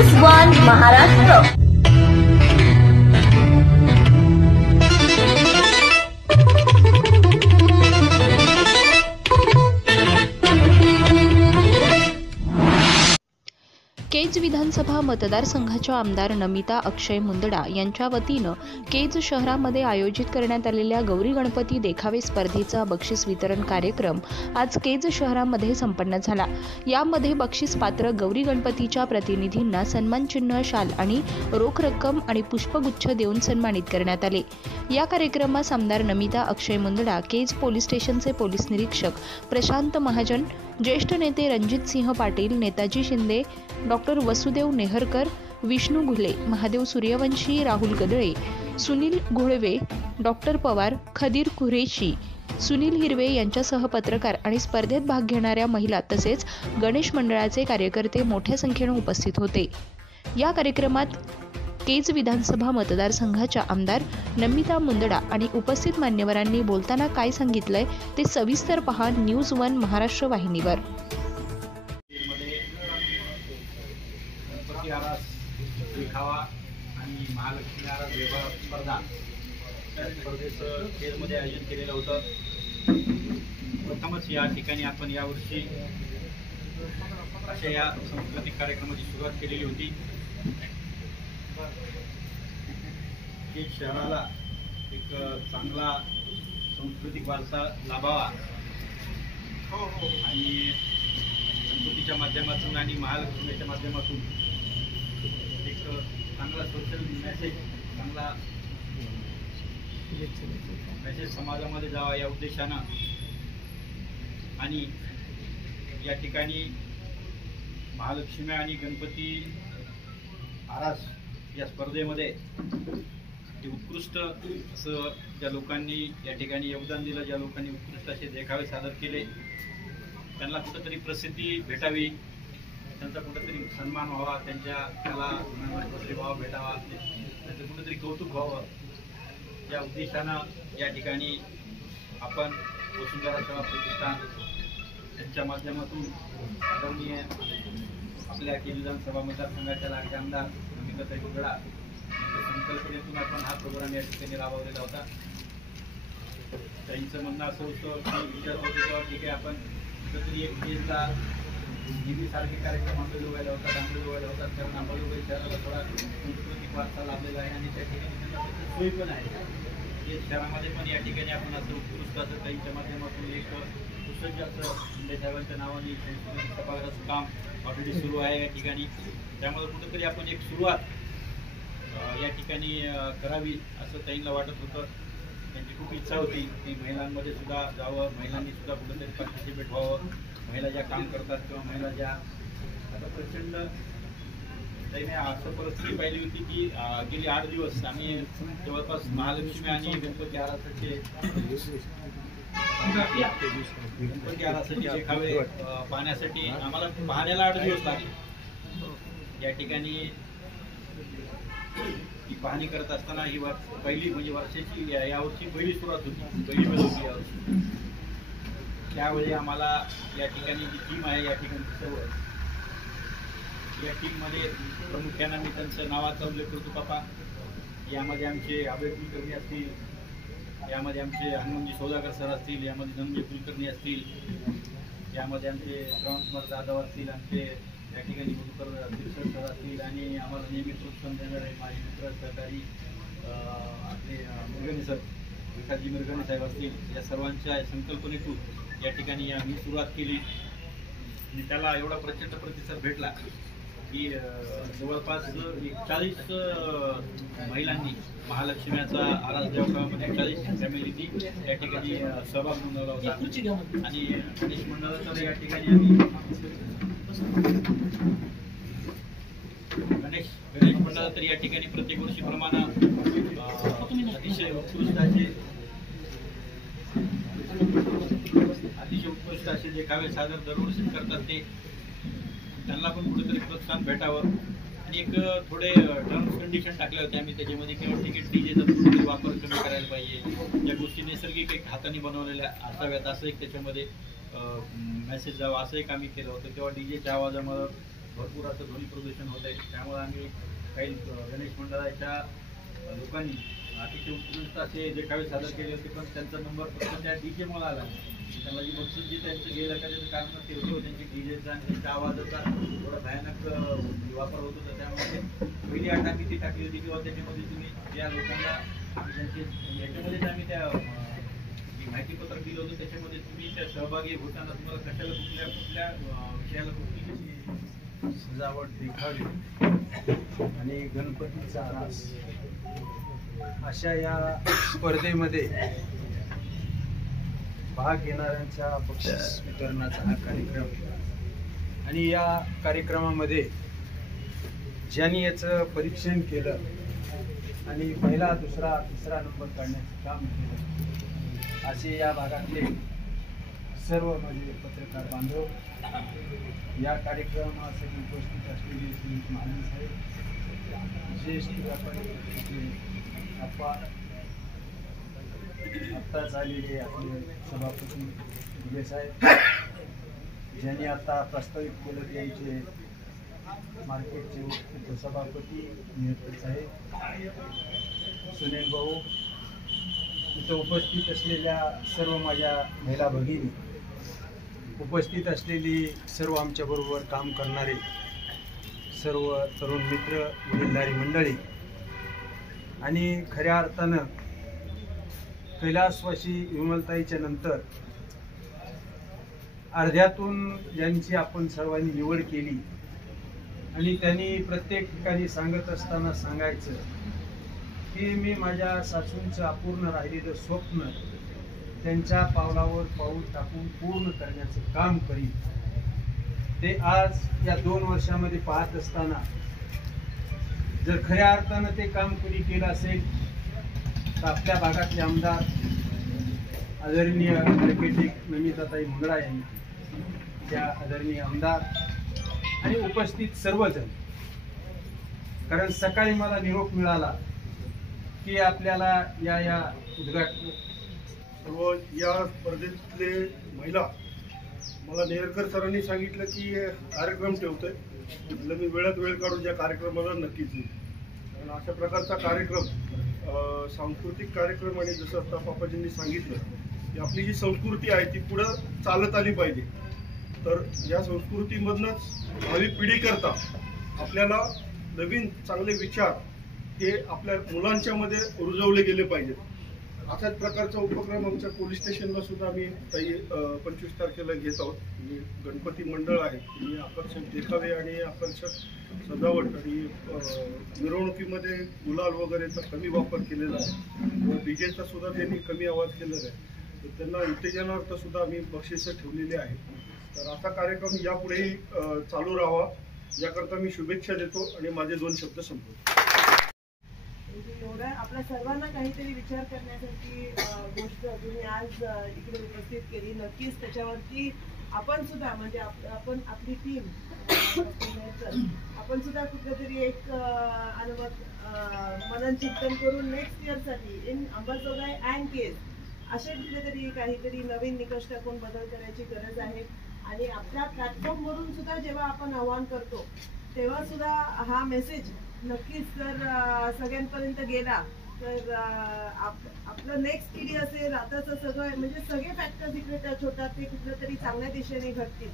News one Maharashtra. Kaij विधानसभा मतदारसंघाच्या आमदार नमिता अक्षय मुंदडा यांच्या वतीनं केज शहरामध्ये आयोजित करण्यात आलेल्या गौरी गणपती देखावे स्पर्धेचा बक्षीस वितरण कार्यक्रम आज केज शहरामध्ये संपन्न झाला। यामध्ये बक्षीस पात्र गौरी गणपतीच्या प्रतिनिधींना सन्मानचिन्ह, शाल आणि रोख रक्कम आणि पुष्पगुच्छ देऊन सन्मानित करण्यात आले। या कार्यक्रमास आमदार नमिता अक्षय मुंदडा, केज पोलीस स्टेशनचे पोलीस निरीक्षक प्रशांत महाजन, ज्येष्ठ नेते रणजित सिंह पाटील, नेताजी शिंदे, डॉक्टर वसुदेव नेहरकर, विष्णू घुले, महादेव सूर्यवंशी, राहुल गदळे, सुनील घोळवे, डॉक्टर पवार, खदीर कुरेशी, सुनील हिरवे यांच्यासह पत्रकार आणि स्पर्धेत भाग घेणाऱ्या महिला तसेच गणेश मंडळाचे कार्यकर्ते मोठ्या संख्येने उपस्थित होते। या कार्यक्रमात केज विधानसभा मतदारसंघाच्या आमदार नमिता मुंदडा आणि उपस्थित मान्यवरांनी बोलताना काय सांगितलंय ते सविस्तर पहा न्यूज वन महाराष्ट्र वाहिनीवर। देखावा आणि महालक्ष्मी आरास देखावा स्पर्धा या स्पर्धेचं केजमध्ये आयोजन केलेलं होतं। प्रथमच या ठिकाणी आपण यावर्षी अशा या सांस्कृतिक कार्यक्रमाची सुरुवात केलेली होती। केज शहराला एक चांगला सांस्कृतिक वारसा लाभावा आणि गणपतीच्या माध्यमातून आणि महालक्ष्मीच्या माध्यमातून एक चांगला सोशल मेसेज समाजामध्ये जावा या उद्देशानं आणि या ठिकाणी महालक्ष्मी आणि गणपती आरास या स्पर्धेमध्ये जे उत्कृष्ट असं ज्या लोकांनी या ठिकाणी योगदान दिलं, ज्या लोकांनी उत्कृष्ट असे देखावे सादर केले, त्यांना कुठंतरी प्रसिद्धी भेटावी, त्यांचा कुठेतरी सन्मान व्हावा, त्यांच्या कला भाव भेटावा, त्यांचं कुठेतरी कौतुक व्हावं या उद्देशानं या ठिकाणी आपण वसुंधरा सेवा प्रतिष्ठान यांच्या माध्यमातून आदरणीय आपल्या केज विधानसभा मतदारसंघाच्या लाडके आमदार नमिता मुंदडा संकल्पनेतून आपण हा प्रोग्राम या ठिकाणी राबवलेला होता। त्यांचं म्हणणं असं होतं की विचार होते तेव्हा ठीक आहे, आपण कुठेतरी एक केजला नेहमीसारखे कार्यक्रम अंमलबजावणी होतात कारण अंमलबजावणी शहराला थोडा सांस्कृतिक वारसा लाभलेला आहे आणि त्या ठिकाणी त्यांना सोयी पण आहे। केज शहरामध्ये पण या ठिकाणी आपण असं उत्कृष्ट असं त्यांच्या माध्यमातून एक सुसज्ज असं शिंदे साहेबांच्या नावाने सभागृहाचं काम ऑलरेडी सुरू आहे या ठिकाणी। त्यामुळे कुठेतरी आपण एक सुरुवात या ठिकाणी करावी असं त्यांना वाटत होतं। त्यांची खूप इच्छा होती की महिलांमध्ये सुद्धा जावं, महिलांनी सुद्धा कुठेतरी पार्टिसिपेट व्हावं, महिला ज्या काम करतात किंवा महिला ज्या आता प्रचंड त्याने असं परिस्थिती पाहिली होती की गेली 8 दिवस आम्ही जवळपास महालक्ष्मी आणि गणपती आरासाचे देखावे पाहण्यासाठी आम्हाला पाहण्याला 8 दिवस लागले। या ठिकाणी ही पाहणी करत असताना ही पहिली म्हणजे वर्षाची यावर्षी पहिली सुरुवात होती, पहिली वेळ होती यावर्षी। त्यावेळी आम्हाला या ठिकाणी जी टीम आहे या ठिकाणी सर्व या टीममध्ये प्रामुख्यानं मी त्यांचं नावाचा उल्लेख करतो पापा, यामध्ये आमचे अभय कुलकर्णी असतील, यामध्ये आमचे हनुमंजी सौदागर सर असतील, यामध्ये धनंजय कुलकर्णी असतील, यामध्ये आमचे श्रवणकुमार जाधव असतील, आमचे या ठिकाणी मधुकर तिरसर सर असतील आणि आम्हाला नेहमी प्रोत्साहन देणारे माझे मित्र सहकारी आपले मिरगणे सर, विकासजी मिरगणे साहेब असतील, या सर्वांच्या संकल्पनेतून या ठिकाणी आम्ही सुरुवात केली आणि त्याला एवढा प्रचंड प्रतिसाद भेटला की जवळपास 40 महिलांनी महालक्ष्म्याचा आरास देवकामध्ये 40 फॅमिलीनी या ठिकाणी सहभाग नोंदवला होता आणि गणेश मंडळाचा या ठिकाणी आम्ही गणेश मंडळाला तर या ठिकाणी प्रत्येक वर्षीप्रमाणे अतिशय उत्कृष्ट असे देखावे सादर दरवर्षी करतात ते, त्यांना पण कुठेतरी प्रोत्साहन भेटावं आणि एक थोडे टर्म्स कंडिशन टाकले होते आम्ही त्याच्यामध्ये, किंवा तिकीट डीजेचा कुठेतरी वापर कमी करायला पाहिजे, ज्या गोष्टी नैसर्गिक एक हाताने बनवलेल्या असाव्यात असं एक त्याच्यामध्ये मेसेज जावं असं एक आम्ही केलं होतं। तेव्हा डीजेच्या आवाजामुळे भरपूर असं ध्वनी प्रदूषण होत आहे. त्यामुळे आम्ही काही गणेश मंडळाच्या लोकांनी अतिशय उत्कृष्ट असे देखावे सादर केले होते, पण त्यांचा नंबर फक्त त्या डीजे मला आला. त्यांना जी बक्षीस जी त्यांचं गेलं का त्याचं कारण ते होतं त्यांची डीजेचा आणि त्यांच्या आवाजाचा थोडा भयानक वापर होत होता. त्यामुळे पहिली अट आम्ही ती टाकली होती किंवा त्याच्यामध्ये तुम्ही ज्या लोकांना त्यांचे याच्यामध्येच आम्ही त्या माहितीपत्रक दिलं होतं, त्याच्यामध्ये तुम्ही त्या सहभागी होताना तुम्हाला कशाला कुठल्या कुठल्या विषयाला कुठली कशी सजावट देखावे आणि गणपतीचा रास अशा या स्पर्धेमध्ये भाग घेणाऱ्यांच्या बक्षीस वितरणाचा हा कार्यक्रम आणि या कार्यक्रमामध्ये ज्यांनी याचं परीक्षण केलं आणि पहिला, दुसरा, तिसरा नंबर काढण्याचं काम केलं असे या भागातले सर्व म्हणजे पत्रकार बांधव, या कार्यक्रमासाठी उपस्थित असलेले श्री मानवी साहेब, ज्येष्ठ व्यापारी अप्पा, आत्ताच आलेले आपले सभापती दिले साहेब, ज्यांनी आता प्रस्तावित केलं त्यांचे मार्केटचे उपसभापती नियंत्रण साहेब, सुनील भाऊ, इथं उपस्थित असलेल्या सर्व माझ्या महिला भगिनी, उपस्थित असलेली सर्व आमच्याबरोबर काम करणारे सर्व तरुण मित्र, वडीलधारी मंडळी आणि खऱ्या अर्थानं कैलासवासी विमलताईच्या नंतर अर्ध्यातून ज्यांची आपण सर्वांनी निवड केली आणि त्यांनी प्रत्येक ठिकाणी सांगत असताना सांगायचं की मी माझ्या सासूंचं अपूर्ण राहिलेलं स्वप्न त्यांच्या पावलावर पाऊल टाकून पूर्ण करण्याचं काम करीन. ते आज या 2 वर्षामध्ये पाहत असताना जर खऱ्या अर्थानं ते काम कोणी केलं असेल तर आपल्या भागातले आमदार आदरणीय ॲडव्होकेट नमिताताई मुंदडा यांनी, त्या आदरणीय आमदार आणि उपस्थित सर्वजण. कारण सकाळी मला निरोप मिळाला की आपल्याला या उद्घाटन सर्व या स्पर्धेतले महिला मला नेरकर सरांनी सांगितलं की कार्यक्रम ठेवतोय, म्हटलं मी वेळात वेळ काढून या कार्यक्रमाला नक्कीच येईल. कारण अशा प्रकारचा कार्यक्रम सांस्कृतिक कार्यक्रम आणि जसं आता पापाजींनी सांगितलं की आपली जी संस्कृती आहे ती पुढं चालत आली पाहिजे. तर या संस्कृतीमधनंच भावी पिढीकरता आपल्याला नवीन चांगले विचार हे आपल्या मुलांच्या मध्ये रुजवले गेले पाहिजेत. अशाच प्रकारचा उपक्रम आमच्या पोलीस स्टेशनला सुद्धा आम्ही 25 तारखेला घेत आहोत. गणपती मंडळ आहे, त्यांनी आकर्षक देखावे आणि आकर्षक सजावट आणि मिरवणुकीमध्ये गुलाल वगैरेचा कमी वापर केलेला आहे व डीजेचा सुद्धा त्यांनी कमी आवाज केलेला आहे. तर त्यांना उत्तेजनार्थ सुद्धा आम्ही बक्षिसं ठेवलेली आहेत. तर असा कार्यक्रम यापुढेही चालू राहावा याकरता मी शुभेच्छा देतो आणि माझे 2 शब्द संपवतो. एवढं आपल्या सर्वांना काहीतरी विचार करण्यासाठी गोष्ट तुम्ही आज इकडे उपस्थित केली. नक्कीच त्याच्यावरती आपण सुद्धा म्हणजे आपण आपली टीम आपण सुद्धा कुठेतरी एक मनन चिंतन करून नेक्स्ट इयरसाठी इन अंबाजोगाई अँड केज असे कुठेतरी काहीतरी नवीन निकष टाकून बदल करायची गरज आहे. आणि आपल्या प्लॅटफॉर्मवरून सुद्धा जेव्हा आपण आवाहन करतो तेव्हा सुद्धा हा मेसेज नक्कीच जर सगळ्यांपर्यंत गेला तर आपलं नेक्स्ट पिढी असेल आताचं सगळं म्हणजे सगळे फॅक्टर्स इकडे टच होतात ते कुठल्या तरी चांगल्या दिशेने घडतील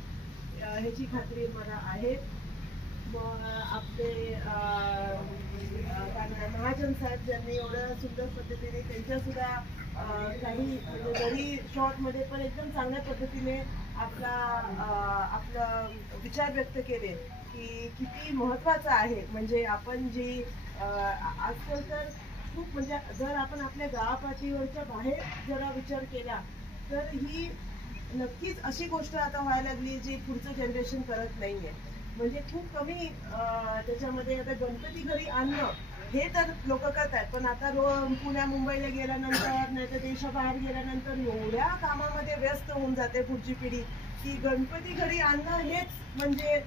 ह्याची खात्री मला आहे. मग आपले महाजन साहेब ज्यांनी एवढ्या सुंदर पद्धतीने त्यांच्या सुद्धा काही म्हणजे जरी शॉर्टमध्ये पण एकदम चांगल्या पद्धतीने आपलं विचार व्यक्त केले की किती महत्त्वाचं आहे. म्हणजे आपण जी आजकाल तर खूप म्हणजे जर आपण आपल्या गावापातळीवरच्या बाहेर जरा विचार केला तर ही नक्कीच अशी गोष्ट आता व्हायला लागली जी पुढचं जनरेशन करत नाहीये. म्हणजे खूप कमी त्याच्यामध्ये आता गणपती घरी आणणं हे तर लोक करतात, पण आता पुण्या मुंबईला गेल्यानंतर नाही तर देशाबाहेर गेल्यानंतर एवढ्या कामामध्ये व्यस्त होऊन जाते पुढची पिढी की गणपती घरी आणणं हेच म्हणजे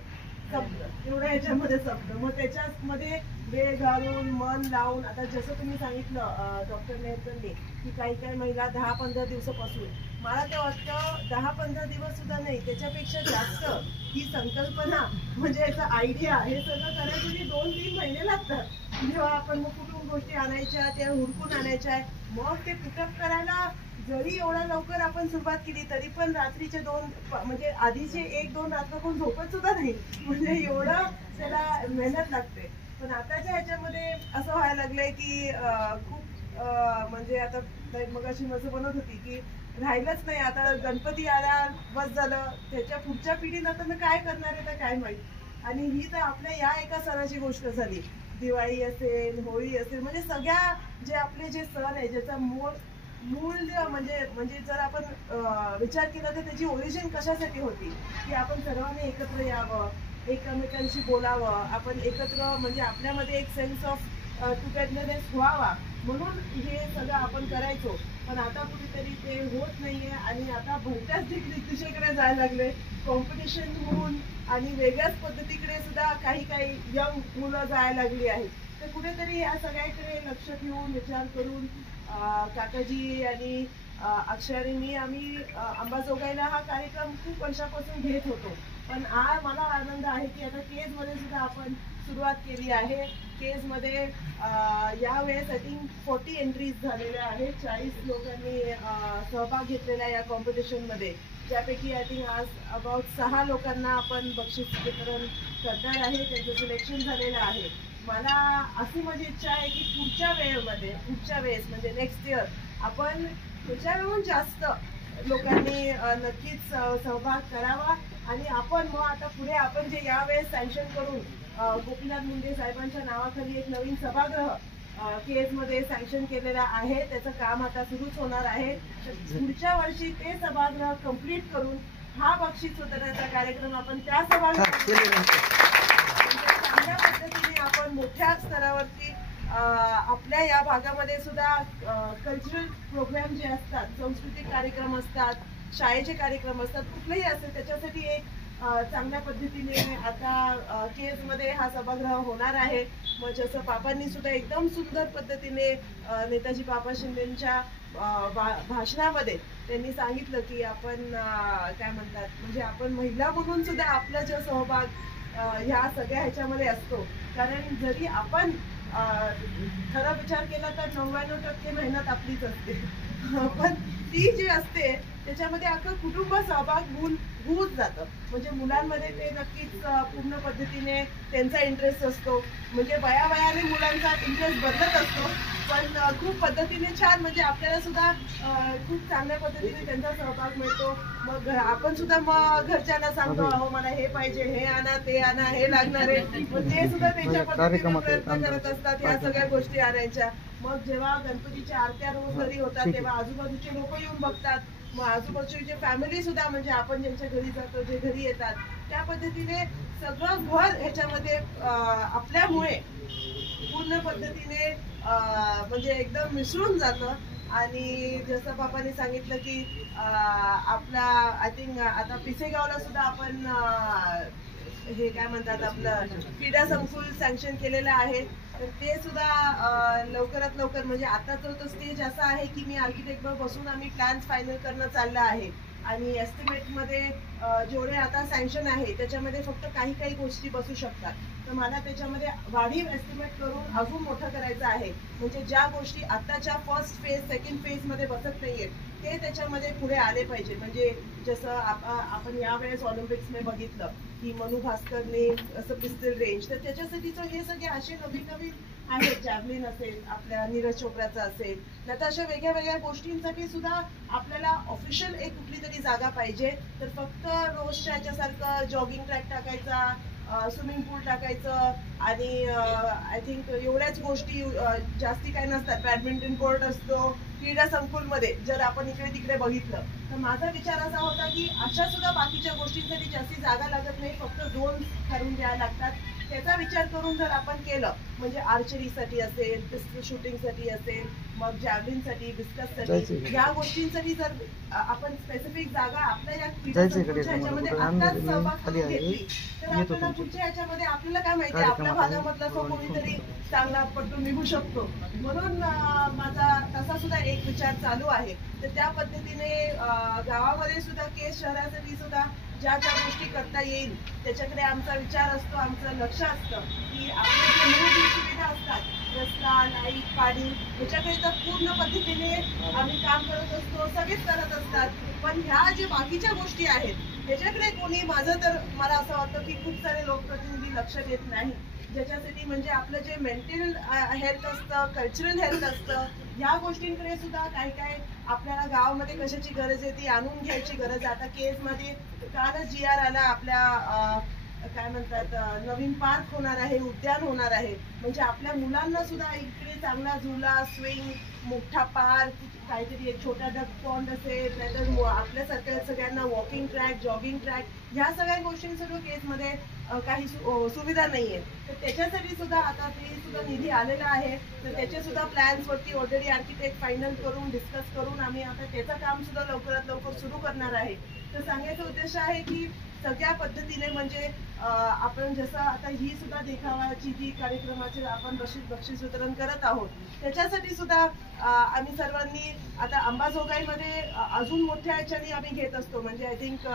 संपलं, एवढं ह्याच्यामध्ये संपलं. मग त्याच्यामध्ये वेळ घालून मन लावून, आता जसं तुम्ही सांगितलं डॉक्टर नेहरकरनी की काही महिला 10-15 दिवसापासून, मला तर वाटतं 10-15 दिवस सुद्धा नाही, त्याच्यापेक्षा जास्त ही संकल्पना म्हणजे याचा आयडिया हे सगळं करायसाठी 2-3 महिने लागतात. जेव्हा आपण मग कुठून गोष्टी आणायच्या, त्या हुडकून आणायच्या, मग ते पिकअप करायला जरी एवढ्या लवकर आपण सुरुवात केली तरी पण रात्रीचे 2 म्हणजे आधीचे 1-2 रात्र कोण झोपत सुद्धा नाही, म्हणजे एवढं त्याला मेहनत लागते. पण आताच्या ह्याच्यामध्ये असं व्हायला लागलंय की खूप म्हणजे आता मगाशी माझं बनत होती की राहिलंच नाही, आता गणपती आला बस झालं, त्याच्या पुढच्या पिढीला तर काय करणार आहे तर काय माहित. आणि ही तर आपल्या या एका सणाची गोष्ट झाली, दिवाळी असेल, होळी असेल, म्हणजे सगळ्या जे आपले जे सण आहे ज्याचा मूल्य म्हणजे जर आपण विचार केला तर त्याची ओरिजिन कशासाठी होती की आपण सर्वांनी एकत्र यावं, एकमेकांशी बोलावं, आपण एकत्र म्हणजे आपल्यामध्ये एक सेन्स ऑफ टुगेदरनेस व्हावा म्हणून हे सगळं आपण करायचो. पण आता कुठेतरी ते होत नाहीये आणि आता भलत्याच दिशेकडे जायला लागले, कॉम्पिटिशन होऊन आणि वेगळ्याच पद्धतीकडे सुद्धा काही यंग मुलं जायला लागली आहेत. तर कुठेतरी या सगळ्याकडे लक्ष ठेवून विचार करून काकाजी आणि अक्षरांनी आम्ही अंबाजोगाईला हा कार्यक्रम खूप वर्षापासून घेत होतो. पण मला आनंद आहे की आता केजमध्ये सुद्धा आपण सुरुवात केली आहे. केजमध्ये यावेळेस आय थिंक 40 एंट्रीज झालेल्या आहेत, 40 लोकांनी सहभाग घेतलेला या कॉम्पिटिशनमध्ये, ज्यापैकी आय थिंक आज अबाउट 6 लोकांना आपण बक्षीस वितरण करणार आहे, त्यांचं सिलेक्शन झालेलं आहे. मला अशी माझी इच्छा आहे की पुढच्या वेळेस म्हणजे नेक्स्ट इयर आपण त्याच्याहून जास्त लोकांनी नक्कीच सहभाग करावा. आणि आपण मग आता पुढे आपण जे यावेळेस सँक्शन करून गोपीनाथ मुंडे साहेबांच्या नावाखाली एक नवीन सभागृह केजमध्ये सँक्शन केलेला आहे, त्याचं काम आता सुरूच होणार आहे. पुढच्या वर्षी ते सभागृह कंप्लीट करून हा बक्षीस वितरणाचा कार्यक्रम आपण त्या सभागृहात चांगल्या पद्धतीने आपण मोठ्या स्तरावरती आपल्या या भागामध्ये सुद्धा कल्चरल प्रोग्राम जे असतात, सांस्कृतिक कार्यक्रम असतात, शाळेचे कार्यक्रम असतात, कुठलेही असते, त्याच्यासाठी एक चांगल्या पद्धतीने आता केजमध्ये हा सभागृह होणार आहे. मग जसं पापांनी सुद्धा एकदम सुंदर पद्धतीने नेताजी बाबा शिंदेच्या भाषणामध्ये त्यांनी सांगितलं की आपण काय म्हणतात म्हणजे आपण महिला म्हणून सुद्धा आपला जो सहभाग ह्या सगळ्या ह्याच्यामध्ये असतो. कारण जरी आपण खरा विचार केला तर 99% मेहनत आपलीच असते, पण ती जी असते त्याच्यामध्ये अख्खं कुटुंब सहभाग होऊन जातं. म्हणजे मुलांमध्ये ते नक्कीच पूर्ण पद्धतीने त्यांचा इंटरेस्ट असतो, म्हणजे वयाने मुलांचा इंटरेस्ट बदलत असतो, पण खूप पद्धतीने छान म्हणजे आपल्याला सुद्धा खूप चांगल्या पद्धतीने त्यांचा सहभाग मिळतो. मग आपण सुद्धा मग घरच्यांना सांगतो, अहो मला हे पाहिजे, हे आणा, ते आणा, हे लागणार आहे, मग ते सुद्धा त्यांच्या पद्धतीने प्रयत्न करत असतात या सगळ्या गोष्टी आणायच्या. मग जेव्हा गणपतीच्या आरत्या रोज घरी होतात तेव्हा आजूबाजूचे लोक येऊन बघतात, मग आजूबाजूचे फॅमिली सुद्धा म्हणजे आपण ज्यांच्या घरी जातो, जे घरी येतात, त्या पद्धतीने सगळं घर ह्याच्यामध्ये आपल्यामुळे पूर्ण पद्धतीने म्हणजे एकदम मिसळून जातं. आणि जसं बाबांनी सांगितलं की आपला आय थिंक आता पिसेगावला सुद्धा आपण हे काय म्हणतात आपलं क्रीडा संकुल सँक्शन केलेलं आहे, तर ते सुद्धा लवकरात लवकर म्हणजे आता तो स्टेज असा आहे की मी आर्किटेक्टवर बसून आम्ही प्लॅन्स फायनल करणं चाललं आहे. आणि एस्टिमेटमध्ये जेवढे आता सँक्शन आहे त्याच्यामध्ये फक्त काही गोष्टी बसू शकतात, तर मला त्याच्यामध्ये वाढीव एस्टिमेट करून अजून मोठं करायचं आहे. म्हणजे ज्या गोष्टी आताच्या फर्स्ट फेज सेकंड फेजमध्ये बसत नाहीयेत ते त्याच्यामध्ये पुढे आले पाहिजे. म्हणजे जसं आपण यावेळेस ऑलिम्पिक्समध्ये बघितलं की मनू भास्करने असं पिस्टल रेंज, तर त्याच्यासाठीचं हे सगळे असे नवीन आहेत, जॅव्हलिन असेल, आपल्या नीरज चोप्राचं असेल, नाही तर अशा वेगळ्या गोष्टींसाठी सुद्धा आपल्याला ऑफिशियल एक कुठली तरी जागा पाहिजे. तर फक्त रोजच्या ह्याच्यासारखं जॉगिंग ट्रॅक टाकायचा, स्विमिंग पूल टाकायचं आणि आय थिंक एवढ्याच गोष्टी जास्ती काही नसतात. बॅडमिंटन कोर्ट असतो क्रीडा संकुलमध्ये जर आपण इकडे तिकडे बघितलं, तर माझा विचार असा होता की अशा सुद्धा बाकीच्या गोष्टींसाठी जास्ती जागा लागत नाही, फक्त झोन ठरवून द्यायला लागतात. त्याचा विचार करून जर आपण केलं म्हणजे आर्चरीसाठी असेल, पिस्टल शूटिंगसाठी असेल, मग जॅव्हलिनसाठी, डिस्कससाठी, या गोष्टींसाठी जर आपण स्पेसिफिक जागा आपल्या या क्रीडा संकुलाच्या ह्याच्यामध्ये आत्ताच सहभाग करून घेतली तर आपल्याला पुढच्या ह्याच्यामध्ये आपल्याला काय माहिती आपल्या भागामधला तो कोणीतरी चांगला पटू निघू शकतो. म्हणून माझा तसा सुद्धा एक विचार चालू आहे. तर त्या पद्धतीने गावामध्ये सुद्धा केज शहरासाठी सुद्धा ज्या ज्या गोष्टी करता येईल त्याच्याकडे आमचा विचार असतो, आमचं लक्ष असतं की आपल्या जे मूलभूत सुविधा असतात, रस्ता, लाईट, पाणी, ह्याच्याकडे तर पूर्ण पद्धतीने आम्ही काम करत असतो, सगळेच करत असतात. पण ह्या जे बाकीच्या गोष्टी आहेत त्याच्याकडे कोणी, माझं तर मला असं वाटतं की खूप सारे लोकप्रतिनिधी लक्ष देत नाही. ज्याच्यासाठी म्हणजे आपलं जे मेंटल हेल्थ असतं, कल्चरल हेल्थ असतं, ह्या गोष्टींकडे सुद्धा काही काय आपल्याला गावामध्ये कशाची गरज आहे ती आणून घ्यायची गरज. आता केजमध्ये कालच GR आला, आपल्या काय म्हणतात नवीन पार्क होणार आहे, उद्यान होणार आहे. म्हणजे आपल्या मुलांना सुद्धा इकडे चांगला झुला, स्विंग, मोठा पार्क, काहीतरी एक छोटा डक पॉन्ड असेल, नाहीतर आपल्यासारख्या सगळ्यांना वॉकिंग ट्रॅक, जॉगिंग ट्रॅक, ह्या सगळ्या गोष्टींसर्व केसमध्ये काही सुविधा नाही आहे. तर त्याच्यासाठी सुद्धा आता ते सुद्धा निधी आलेला आहे. तर त्याचे सुद्धा प्लॅन्सवरती ऑलरेडी आर्किटेक्ट फायनल करून डिस्कस करून आम्ही आता त्याचं काम सुद्धा लवकरात लवकर सुरू करणार आहे. तर सांगायचा उद्देश आहे की सगळ्या पद्धतीने म्हणजे आपण जसं आता ही सुद्धा देखावाची जी कार्यक्रमाचे आपण बक्षीस वितरण करत आहोत त्याच्यासाठी सुद्धा आम्ही सर्वांनी आता अंबाजोगाईमध्ये अजून मोठ्या ह्याच्याने आम्ही घेत असतो. म्हणजे आय थिंक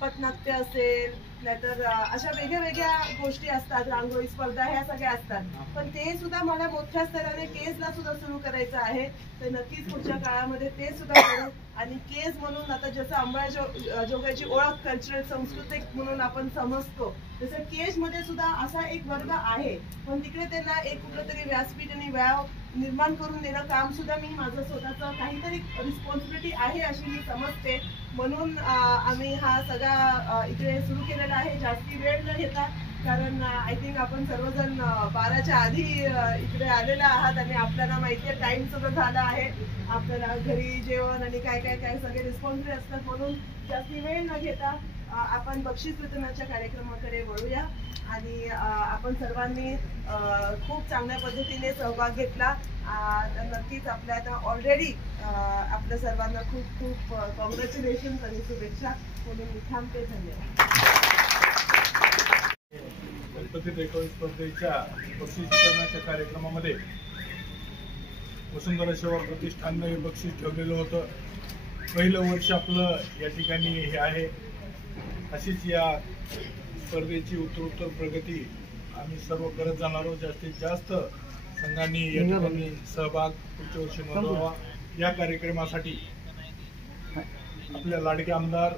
पथनाट्य असेल, नाहीतर अशा वेगळ्या गोष्टी असतात, रांगोळी स्पर्धा, ह्या सगळ्या असतात. पण ते सुद्धा मला मोठ्या स्तराने केजला सुद्धा सुरू करायचं आहे. तर नक्कीच पुढच्या काळामध्ये ते सुद्धा करू. आणि केज म्हणून आता जसं अंबाजोगाईची ओळख कल्चरल, सांस्कृतिक म्हणून आपण समजतो, तसं केजमध्ये सुद्धा असा एक वर्ग आहे. पण तिकडे त्यांना एक कुठलं तरी व्यासपीठ आणि व्याव निर्माण करून देणं काम सुद्धा मी माझं स्वतःचं काहीतरी रिस्पॉन्सिबिलिटी आहे अशी मी समजते. म्हणून आम्ही हा सगळा इकडे सुरू केलेला आहे, जास्ती वेळ न घेता. कारण आय थिंक आपण सर्वजण 12च्या आधी इकडे आलेला आहात आणि आपल्याला माहिती आहे टाइम सुद्धा झाला आहे. आपल्याला घरी जेवण आणि काय सगळे रिस्पॉन्सिबिलिटी असतात. म्हणून जास्ती वेळ न घेता आपण बक्षीस वितरणाच्या कार्यक्रमाकडे वळूया. आणि आपण सर्वांनी खूप चांगल्या पद्धतीने सहभाग घेतला. तर नक्कीच आपल्या आता ऑलरेडी आपल्या सर्वांना खूप खूप कॉंग्रॅच्युलेशन्स आणि शुभेच्छा. म्हणून मी थांबते. धन्यवाद. गणपती देखावे स्पर्धेच्या बक्षीस वितरणाच्या कार्यक्रमामध्ये वसुंधरा सेवा प्रतिष्ठानने हे बक्षीस ठेवलेलं होतं. पहिलं वर्ष आपलं या ठिकाणी हे आहे. अशीच या स्पर्धेची उत्तरोत्तर प्रगती आम्ही सर्व करत जाणार आहोत. जास्तीत जास्त संघांनी या ठिकाणी सहभाग पुढच्या वर्षी नोंदवावा. या कार्यक्रमासाठी आपल्या लाडके आमदार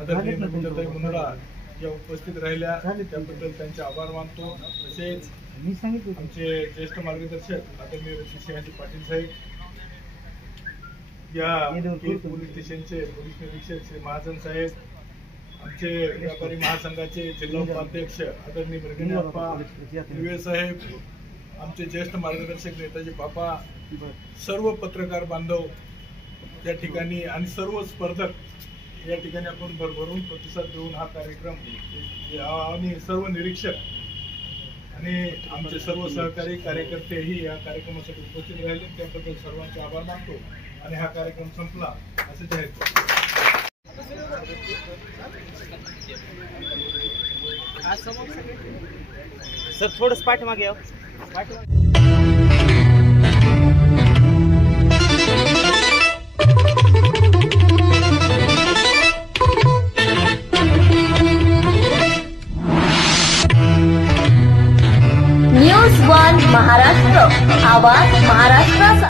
आदरणीय नमिताताई मुंदडा ज्या उपस्थित राहिल्या त्याबद्दल त्यांचे आभार मानतो. तसेच आमचे ज्येष्ठ मार्गदर्शक आदरणीय ऋषिसिंहजी पाटील साहेब, या पोलीस स्टेशनचे पोलीस निरीक्षक श्री महाजन साहेब, आमचे व्यापारी महासंघाचे जिल्हा उपाध्यक्ष आदरणीय मृगेश साहेब, आमचे ज्येष्ठ मार्गदर्शक नेताजी बापा, सर्व पत्रकार बांधव या ठिकाणी आणि सर्व स्पर्धक या ठिकाणी आपण भरभरून प्रतिसाद देऊन हा कार्यक्रम आणि सर्व निरीक्षक आणि आमचे सर्व सहकारी कार्यकर्तेही या कार्यक्रमासाठी उपस्थित राहिले. त्याबद्दल सर्वांचे आभार मानतो आणि हा कार्यक्रम संपला असे जाहीर करतो. सर थोडंच पाठीमागे